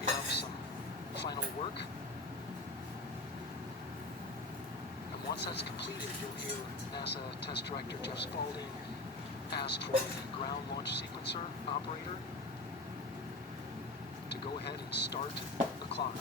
wrapping up some final work. And once that's completed, you'll hear NASA Test Director Jeff Spaulding ask for the ground launch sequencer operator to go ahead and start the clock.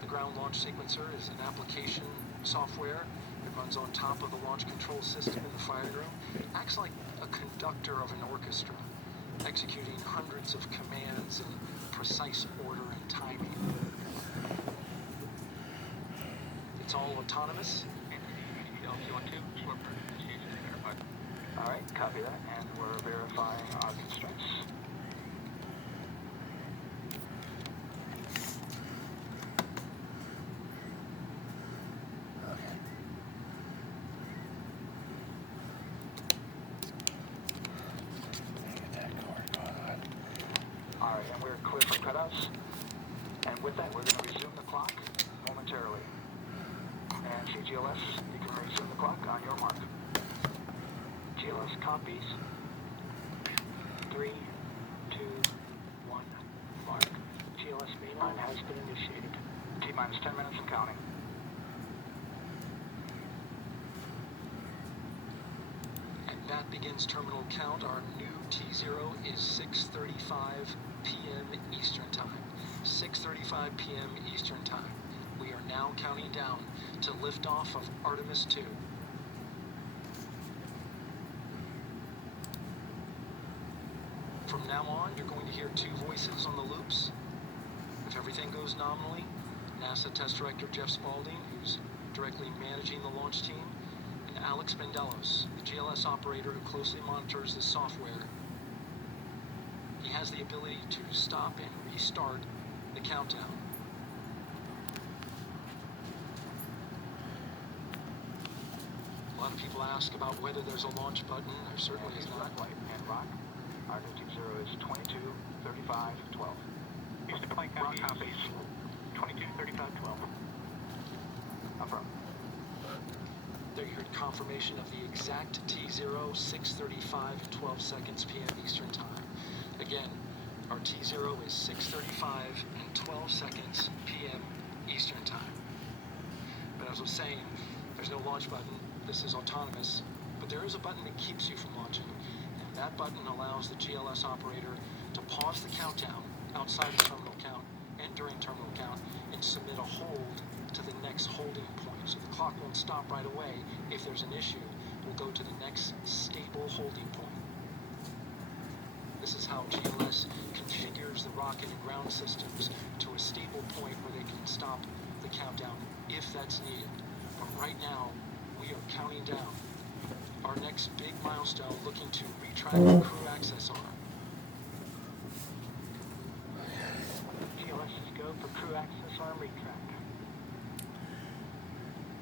The ground launch sequencer is an application software. It runs on top of the launch control system in the fire room. It acts like a conductor of an orchestra, executing hundreds of commands in precise order and timing. It's all autonomous. All right, copy that, and we're verifying our constraints. All right, and we're clear for cutouts. And with that, we're going to resume the clock momentarily. And CGLS, you can resume the clock on your mark. GLS copies. 3, 2, 1, mark. GLS mainline has been initiated. T-minus 10 minutes and counting. And that begins terminal count. Our new T0 is 6:35 p.m. Eastern Time. 6:35 p.m. Eastern Time. We are now counting down to liftoff of Artemis 2. From now on, you're going to hear two voices on the loops. If everything goes nominally, NASA Test Director Jeff Spaulding, who's directly managing the launch team, and Alex Mendelos, the GLS operator who closely monitors the software. He has the ability to stop and restart the countdown. A lot of people ask about whether there's a launch button. There certainly is not. And rock. Our new T0 is 22:35:12. Houston flight copies. 22:35:12. Affirm. There you heard confirmation of the exact T0, 6:35:12 seconds p.m. Eastern Time. Again, our T0 is 6:35:12 seconds p.m. Eastern Time. But as I was saying, there's no launch button. This is autonomous, but there is a button that keeps you from launching. And that button allows the GLS operator to pause the countdown outside of terminal count and during terminal count and submit a hold to the next holding point. So the clock won't stop right away. If there's an issue, we'll go to the next stable holding point. This is how GLS configures the rocket and ground systems to a stable point where they can stop the countdown if that's needed. But right now, we are counting down. Our next big milestone, looking to retract the crew access arm. GLS is go for crew access arm retract.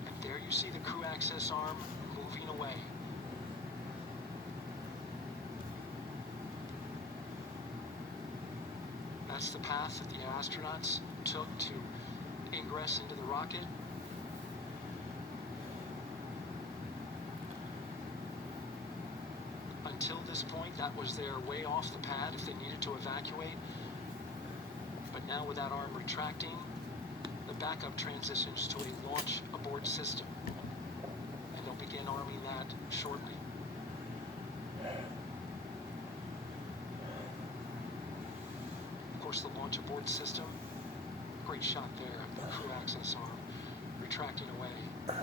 And there you see the crew access arm moving away. That's the path that the astronauts took to ingress into the rocket. Until this point, that was their way off the pad if they needed to evacuate. But now with that arm retracting, the backup transitions to a launch abort system. And they'll begin arming that shortly. Of course, the launch abort system, great shot there of the crew access arm retracting away.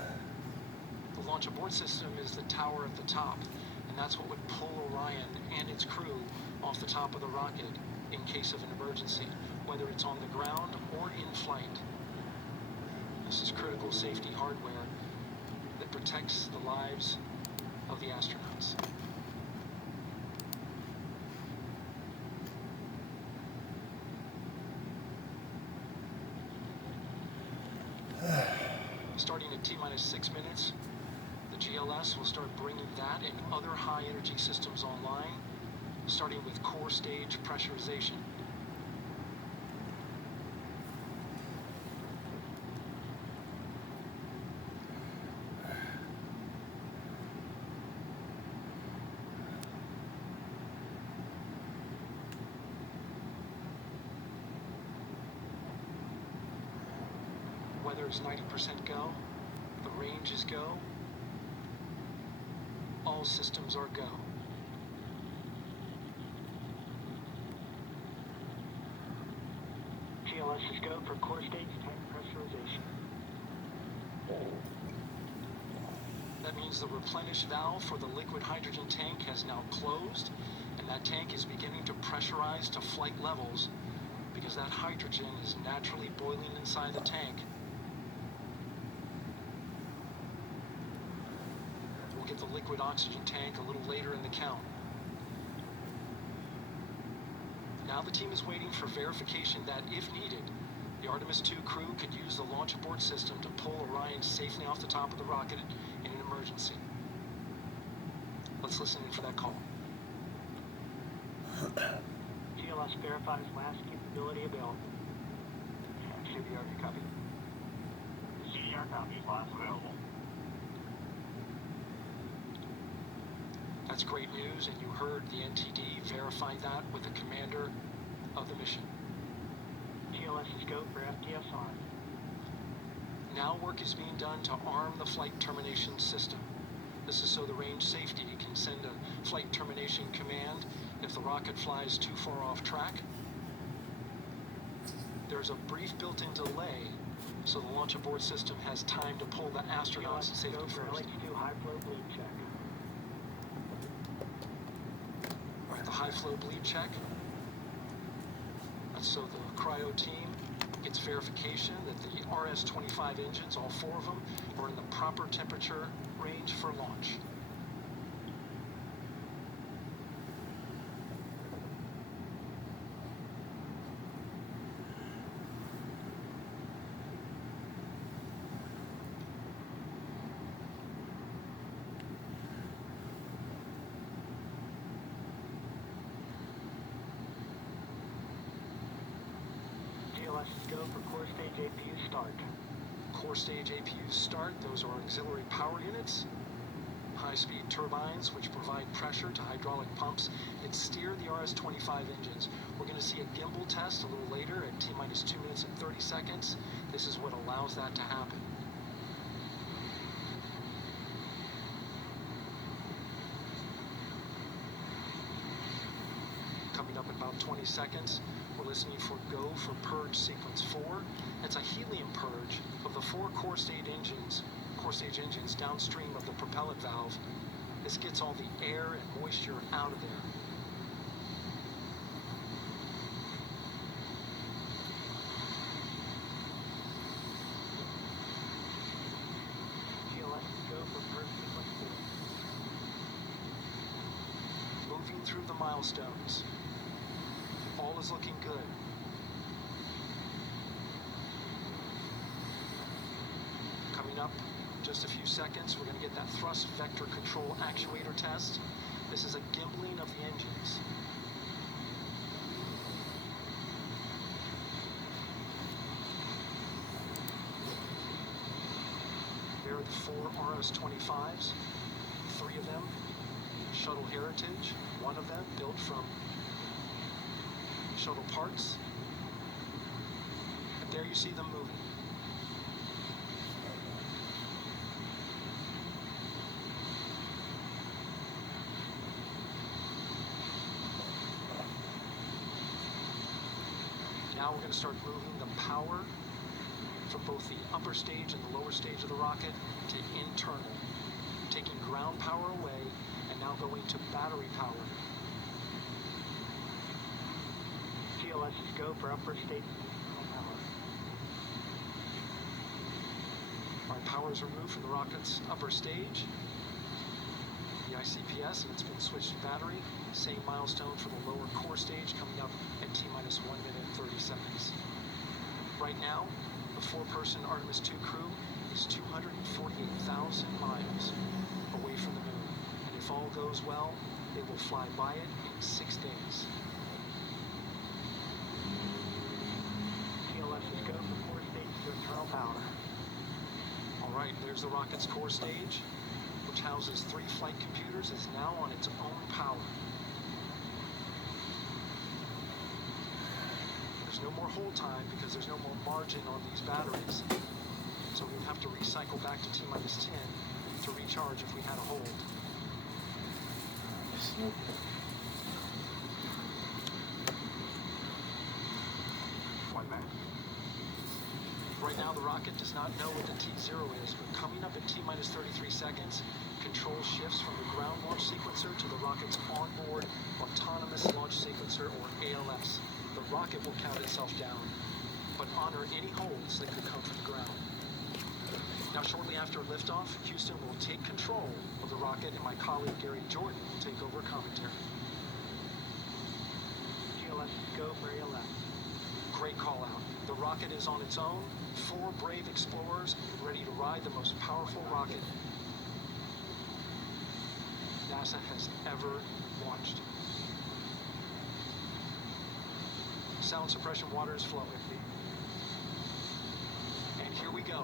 The launch abort system is the tower at the top. And that's what would pull Orion and its crew off the top of the rocket in case of an emergency, whether it's on the ground or in flight. This is critical safety hardware that protects the lives of the astronauts. Starting at T-minus 6 minutes, the GLS will start bringing that and other high-energy systems online, starting with core stage pressurization. weather is 90% go. The range is go. All systems are go. TLS is go for core stage tank pressurization. That means the replenish valve for the liquid hydrogen tank has now closed, and that tank is beginning to pressurize to flight levels because that hydrogen is naturally boiling inside the tank. We'll get the liquid oxygen tank a little later in the count. Now the team is waiting for verification that, if needed, the Artemis 2 crew could use the launch abort system to pull Orion safely off the top of the rocket in an emergency. Let's listen in for that call. GLS verifies last capability available. CBR, you copy? CBR copies, last available. That's great news, and you heard the NTD verify that with the commander of the mission. GLS is go for FTS on. Now work is being done to arm the flight termination system. This is so the range safety can send a flight termination command if the rocket flies too far off track. There's a brief built-in delay, so the launch abort system has time to pull the astronauts safely first. LH2 high flow bleed check. All right, the high flow bleed check. That's so the cryo team gets verification that the RS-25 engines, all 4 of them, are in the proper temperature range for launch. GLS is go for core stage APU start. Core stage APU start, those are auxiliary power units. High-speed turbines which provide pressure to hydraulic pumps that steer the RS-25 engines. We're going to see a gimbal test a little later at T-minus 2 minutes and 30 seconds. This is what allows that to happen. Coming up in about 20 seconds, we're listening for go for purge sequence 4. That's a helium purge of the 4 core stage engines downstream of the propellant valve. This gets all the air and moisture out of there. GLS go for purge sequence 4. Moving through the milestones. All is looking good. Coming up in just a few seconds, we're going to get that thrust vector control actuator test. This is a gimbling of the engines. There are the 4 RS-25s, 3 of them Shuttle Heritage, 1 of them built from shuttle parts. And there you see them moving. Now we're going to start moving the power from both the upper stage and the lower stage of the rocket to internal, taking ground power away and now going to battery power. GLS is go for upper stage power. All right, power is removed from the rocket's upper stage, the ICPS, and it's been switched to battery. Same milestone for the lower core stage coming up at T-minus 1 minute and 30 seconds. Right now, the 4-person Artemis 2 crew is 248,000 miles away from the moon. And if all goes well, they will fly by it in 6 days. TLS is go for core stage to internal power. All right, there's the rocket's core stage, which houses 3 flight computers, is now on its own power. There's no more hold time because there's no more margin on these batteries. so we'd have to recycle back to T-minus 10 to recharge if we had a hold. Right now, the rocket does not know what the T0 is, but coming up at T-minus 33 seconds, control shifts from the ground launch sequencer to the rocket's onboard autonomous launch sequencer, or ALS. The rocket will count itself down, but honor any holds that could come from the ground. Now, shortly after liftoff, Houston will take control of the rocket, and my colleague Gary Jordan will take over commentary. GLS, go for ALS. Great call out. The rocket is on its own, 4 brave explorers ready to ride the most powerful rocket NASA has ever launched. Sound suppression water is flowing. And here we go.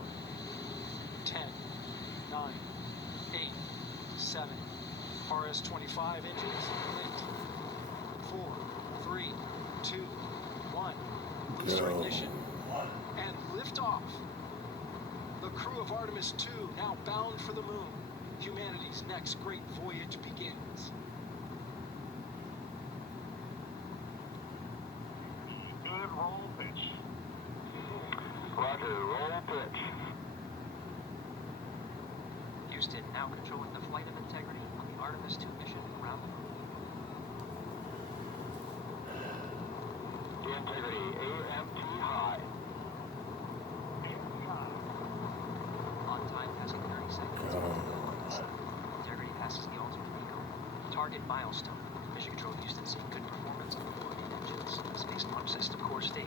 10, 9, 8, 7, RS-25 engines lit. 4, 3, 2, 1. Booster ignition. And liftoff. The crew of Artemis 2 now bound for the moon. Humanity's next great voyage begins. Good roll pitch. Roger, roll pitch. Houston now controlling the flight of integrity on the Artemis 2 mission around the moon. Integrity, AMT high. On time, passing 30 seconds. Integrity passes the ultimate vehicle. Target milestone. Mission Control Houston seeing good performance on the Boeing engines. Space Launch System core stage.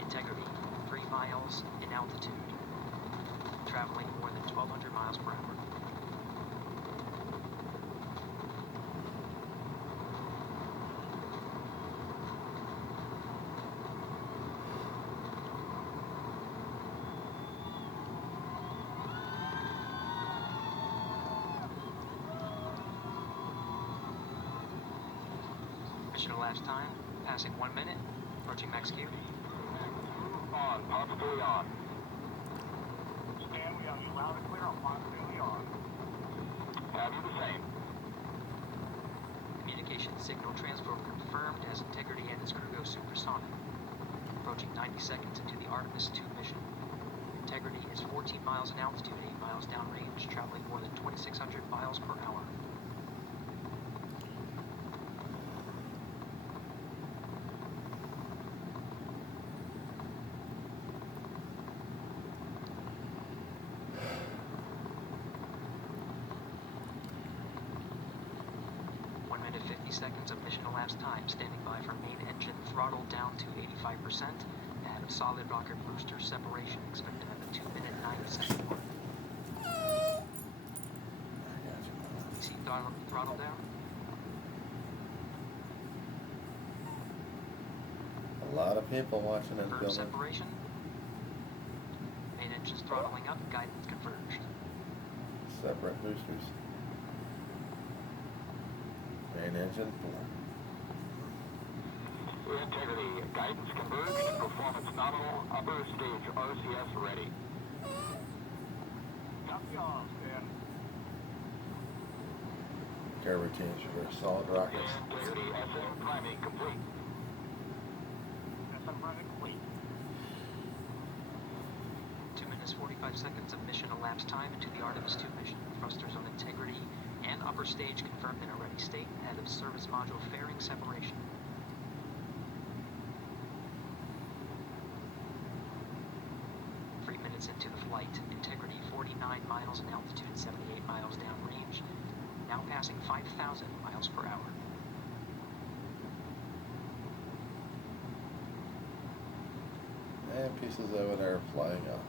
Integrity, 3 miles in altitude. Traveling more than 1,200 miles per hour. Mission elapsed time, passing 1 minute, approaching max Q. On, possibly on. Stan, we have you loud and clear on possibly on. Have you the same? Communication signal transfer confirmed as Integrity and its crew go supersonic. Approaching 90 seconds into the Artemis 2 mission. Integrity is 14 miles in altitude, 8 miles downrange, traveling more than 2,600 miles per hour. Seconds of mission elapsed time, standing by for main engine throttle down to 85% and solid rocket booster separation expected at the 2-minute 9-second mark. See throttle down? A lot of people watching this Confirmed building. separation. Main engine's throttling up, guidance converged. Separate boosters. Main engine. Integrity, guidance converged, performance nominal, upper stage RCS ready. Copy on, Stan. Care routines for solid rockets. Integrity, SM priming complete. SM priming complete. 2 minutes 45 seconds of mission elapsed time into the Artemis 2 mission. Thrusters on Integrity and upper stage confirmed in a ready state ahead of service module fairing separation. Into the flight. Integrity 49 miles in altitude, 78 miles downrange, now passing 5,000 miles per hour. And pieces over there flying up.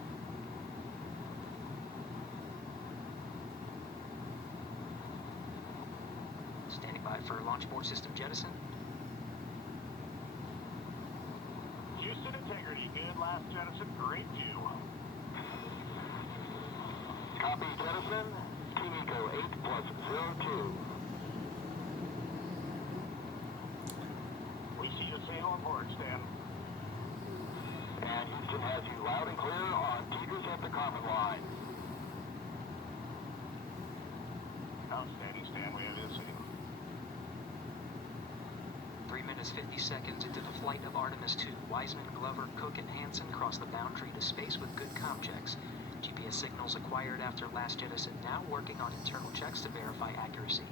Standing by for launch board system jettison. Houston Integrity, good last jettison, great view. Copy jettison, Team Eco 8+02. We see you sail on board, Stan. And And Houston has you loud and clear on Tigers at the Carmen line. Outstanding, Stan. We have this city. 3 minutes 50 seconds into the flight of Artemis 2, Wiseman, Glover, Cook, and Hansen cross the boundary to space with good comm checks. GPS signals acquired after last jettison now working on internal checks to verify accuracy.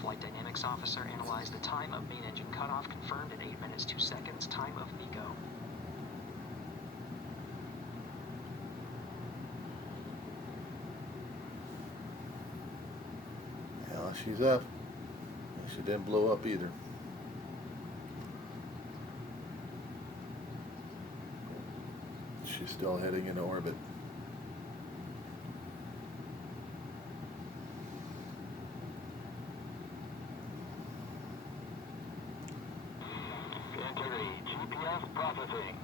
Flight Dynamics Officer analyzed the time of main engine cutoff, confirmed at 8 minutes 2 seconds, time of MECO. Yeah, she's up. She didn't blow up either. She's still heading into orbit. Integrity, GPS processing.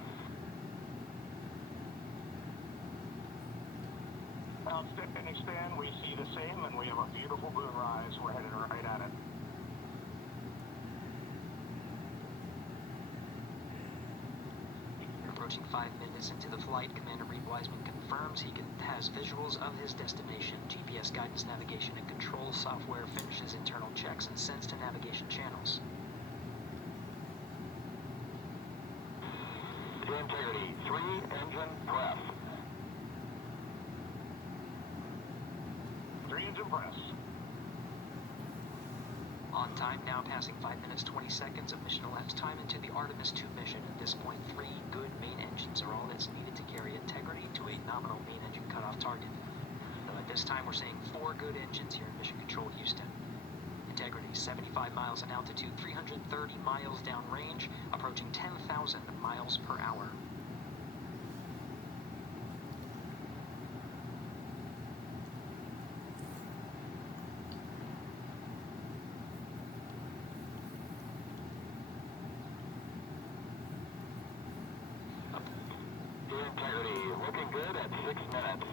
Outstanding, Stan. We see the same, and we have a beautiful moonrise. We're headed right at it. Approaching 5 minutes into the flight, Commander Reed Wiseman confirms he has visuals of his destination. GPS guidance, navigation, and control software finishes internal checks and sends to navigation channels. Integrity, 3 engine press. 3 engine press. On time, now passing 5 minutes 20 seconds of mission elapsed time into the Artemis 2 mission. At this point, 3 good main engines are all that's needed to carry Integrity to a nominal main engine cutoff target. Though at this time, we're seeing 4 good engines here in Mission Control Houston. Integrity, 75 miles in altitude, 330 miles downrange, approaching 10,000 miles per hour. Integrity, looking good at 6 minutes.